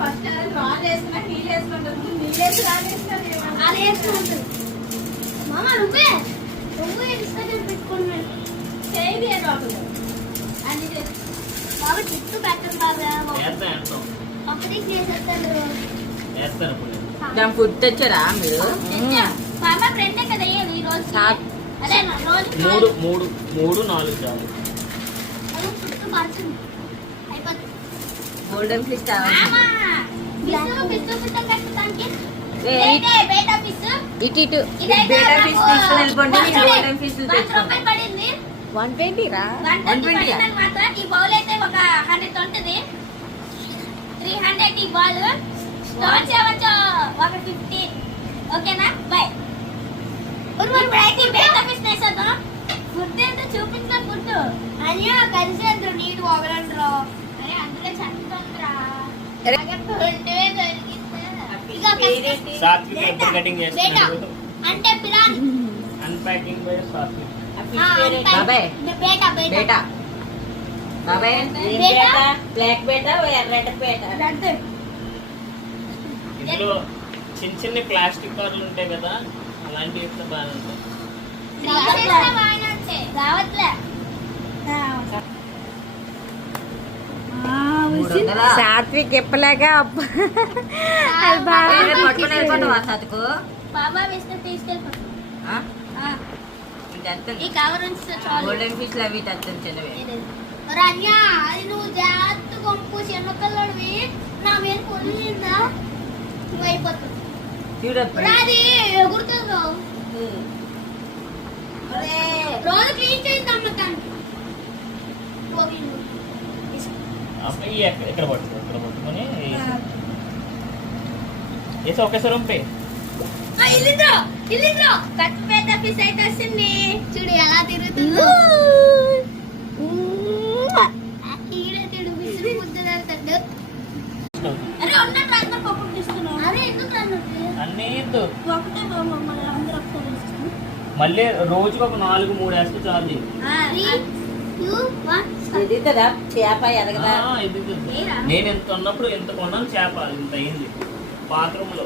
First rod వేసుకున్నా heal వేసుకుంటారు నీళ్ళేసి రాలేసుకుంటారు మామ నువ్వే డిస్కషన్ పెట్టుకున్నాను చేయి రాదు అని బాబు చుట్టూ పెట్టండి బాబా ఫుడ్ తెచ్చారా మీరు? బాబా ఫ్రెండే కదా ఈ రోజు అదే రోజు మూడు 4 చాలు. చుట్టూ మార్చింది అయిపోతుంది గోల్డెన్ ఫిష్ ఇటు ఇటు బేటా ఫిష్ తీసుకుని వెళ్ళిపోండి. గోల్డెన్ ఫిష్ పడింది 120 రా. 120 మాత్రం ఈ బౌల్ అయితే ఒక 100 ఉంటుంది 300 ఈ బాల్ స్టోర్ చేయవచ్చు ఒక 50 ఓకేనా బై బేటా ఫిష్ వేసేద్దాం. ఫుడ్ ఏంటో చూపించిన ఫుడ్ అయ్యో కలిసి అందరూ నీరు ఒకరంటారు అరే అందులో చదువుతుందిరా సాత్విక్ ఎప్పుడు కటింగ్ చేస్తున్నాడు అంటే పిరాన్ అన్పాకింగ్ బై సాత్విక్. బాబాయ్ బేటా బేటా బాబాయ్ బ్లాక్ బేటా రెడ్ బేటా. ఇందులో చిన్న ప్లాస్టిక్ కవర్లు ఉంటాయి కదా అలాంటివి ఇస్తే బాగా ఉంటాయి. సాత్విక్ ఎప్పలాగా పట్టుకుని వెళ్ళిపోతావా సాత్వికు? బాబా వేస్తే తీసుకెళ్ళిపోతాం ఈ కవర్ ఉంచితే చాలు. గోల్డెన్ ఫిష్ అవి తెచ్చాను చిన్నవి. రన్యా అది నువ్వు జాగ్రత్త కొంపు చిన్నపిల్లడివి నా మీద పొల్లిందా నువ్వు అయిపోతుంది అది ఎగురుతుంది రోజు క్లీన్ చేద్దాం దానికి ఎక్కడ పట్టుకొని వేసి ఒకేసారి ఉంపే. పెద్ద ఫిష్ అయితే వస్తుంది చూడు ఎలా తిరుగుతుందో. ఈడే తిడు ఫిష్ ముద్దడు. అరే ఉన్నట్టు అందరు పప్పు తీసుకున్నాం. అరే ఎందుకు అన్నీ ఇద్దు ఒకటే మమ్మల్ని అందరూ ఒకసారి తీసుకున్నాం. మళ్ళీ రోజుకి ఒక 4-3 వేస్తే చాలు. ఎదుగుతుందా చేప ఎదగదా? నేను ఎంత ఉన్నప్పుడు ఎంత కొన్నాను చేప ఇంత అయింది బాత్రూమ్ లో.